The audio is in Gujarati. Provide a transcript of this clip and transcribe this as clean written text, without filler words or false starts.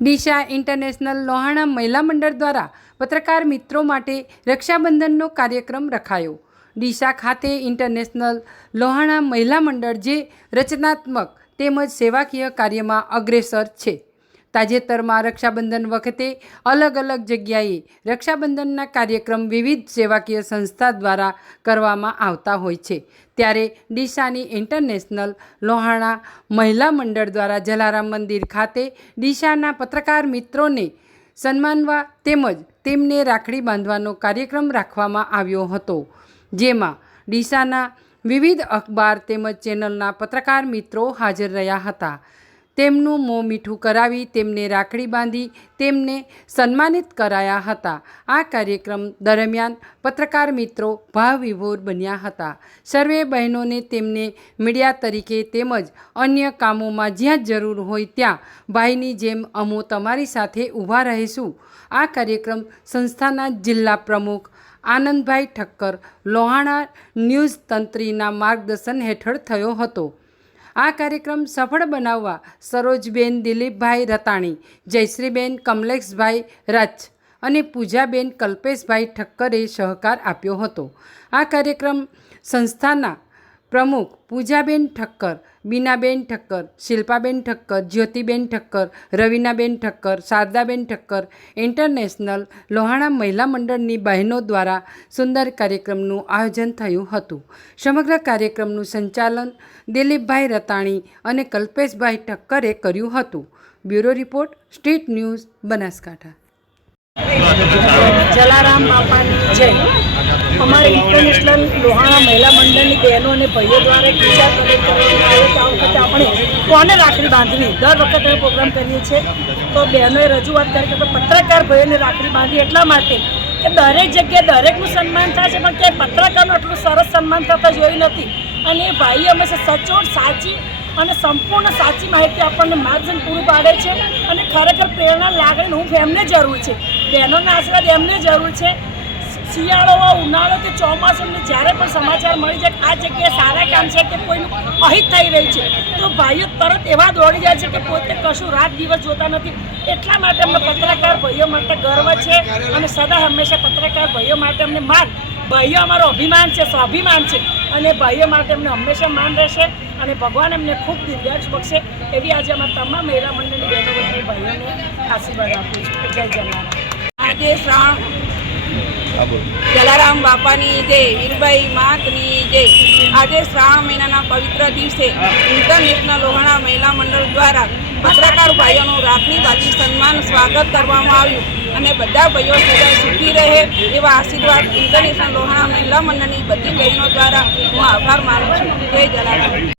ડીસા ઇન્ટરનેશનલ લોહાણા મહિલા મંડળ દ્વારા પત્રકાર મિત્રો માટે રક્ષાબંધનનો કાર્યક્રમ રખાયો। ડીસા ખાતે ઇન્ટરનેશનલ લોહાણા મહિલા મંડળ જે રચનાત્મક તેમજ સેવાકીય કાર્યમાં અગ્રેસર છે। તાજેતરમાં રક્ષાબંધન વખતે અલગ અલગ જગ્યાએ રક્ષાબંધનના કાર્યક્રમ વિવિધ સેવાકીય સંસ્થા દ્વારા કરવામાં આવતા હોય છે। ત્યારે ડીસાની ઇન્ટરનેશનલ લોહાણા મહિલા મંડળ દ્વારા જલારામ મંદિર ખાતે ડીસાના પત્રકાર મિત્રોને સન્માનવા તેમજ તેમને રાખડી બાંધવાનો કાર્યક્રમ રાખવામાં આવ્યો હતો, જેમાં ડીસાના વિવિધ અખબાર તેમજ ચેનલના પત્રકાર મિત્રો હાજર રહ્યા હતા। તેમનું મોં મીઠું કરાવી તેમને રાખડી બાંધી તેમને સન્માનિત કરાયા હતા। આ કાર્યક્રમ દરમિયાન પત્રકાર મિત્રો ભાવવિભોર બન્યા હતા। સર્વે બહેનોને તેમને મીડિયા તરીકે તેમજ અન્ય કામોમાં જ્યાં જરૂર હોય ત્યાં ભાઈની જેમ અમો તમારી સાથે ઊભા રહીશું। આ કાર્યક્રમ સંસ્થાના જિલ્લા પ્રમુખ આનંદભાઈ ઠક્કર લોહાણા ન્યૂઝ તંત્રીના માર્ગદર્શન હેઠળ થયો હતો। આ કાર્યક્રમ સફળ બનાવવા સરોજબેન દિલીપભાઈ રતાણી, જયશ્રીબેન કમલેશભાઈ રાચ અને પૂજાબેન કલ્પેશભાઈ ઠક્કરે સહકાર આપ્યો હતો। આ કાર્યક્રમ સંસ્થાના પ્રમુખ પૂજાબેન ઠક્કર, બીનાબેન ઠક્કર, શિલ્પાબેન ઠક્કર, જ્યોતિબેન ઠક્કર, રવિનાબેન ઠક્કર, શારદાબેન ઠક્કર, ઇન્ટરનેશનલ લોહાણા મહિલા મંડળની બહેનો દ્વારા સુંદર કાર્યક્રમનું આયોજન થયું હતું। સમગ્ર કાર્યક્રમનું સંચાલન દિલીપભાઈ રતાણી અને કલ્પેશભાઈ ઠક્કરે કર્યું હતું। Bureau report, street news, Banaskantha. Jalaram બાપાની જય। અમારે ઇન્ટરનેશનલ લોહાણા મહિલા મંડળની બહેનો અને ભાઈઓ દ્વારા એક વિચાર કરવામાં આવ્યો કે આ વખતે આપણે કોને રાખડી બાંધવી। દર વખતે અમે પ્રોગ્રામ કરીએ છીએ તો બહેનોએ રજૂઆત કરી કે પત્રકાર ભાઈઓને રાખડી બાંધી એટલા માટે કે દરેક જગ્યાએ દરેકનું સન્માન થાય છે, પણ ક્યાંય પત્રકારનું એટલું સરસ સન્માન થતા જોયું નથી। અને એ ભાઈઓ હંમેશા સચોટ, સાચી અને સંપૂર્ણ સાચી માહિતી આપણને માર્ગદર્શન પૂરું પાડે છે અને ખરેખર પ્રેરણા, લાગણી હું એમને જરૂર છે, બહેનોના આશીર્વાદ એમને જરૂર છે। શિયાળો હોય, ઉનાળો કે ચોમાસું, જ્યારે પણ સમાચાર મળી જાય આ જગ્યાએ સારા કામ છે કે કોઈનું અહિત થઈ રહ્યું છે તો ભાઈઓ તરત એવા દોડી જાય છે કે પોતે કશું રાત દિવસ જોતા નથી। એટલા માટે અમને પત્રકાર ભાઈઓ માટે ગર્વ છે અને સદા હંમેશા પત્રકાર ભાઈઓ માટે અમને માન, ભાઈઓ અમારો અભિમાન છે, સ્વાભિમાન છે અને ભાઈઓ માટે અમને હંમેશા માન રહેશે અને ભગવાન એમને ખૂબ દીર્ઘાયુષ્ય બક્ષે એવી આજે અમારા તમામ મહિલા મંડળની બહેનો વતી ભાઈઓને આશીર્વાદ આપું છું। જય જલારામ। આજે જલારામ બાપાની જય, વીરબાઈ માતની જય। આજે શ્રાવણ મહિનાના પવિત્ર દિવસે ઇન્ટરનેશનલ લોહાણા મહિલા મંડળ દ્વારા પત્રકાર ભાઈઓનું રાખડી બાંધી સન્માન સ્વાગત કરવામાં આવ્યું અને બધા ભાઈઓ સદા સુખી રહે એવા આશીર્વાદ ઇન્ટરનેશનલ લોહાણા મહિલા મંડળની બધી બહેનો દ્વારા હું આભાર માનું છું। જય જલારામ।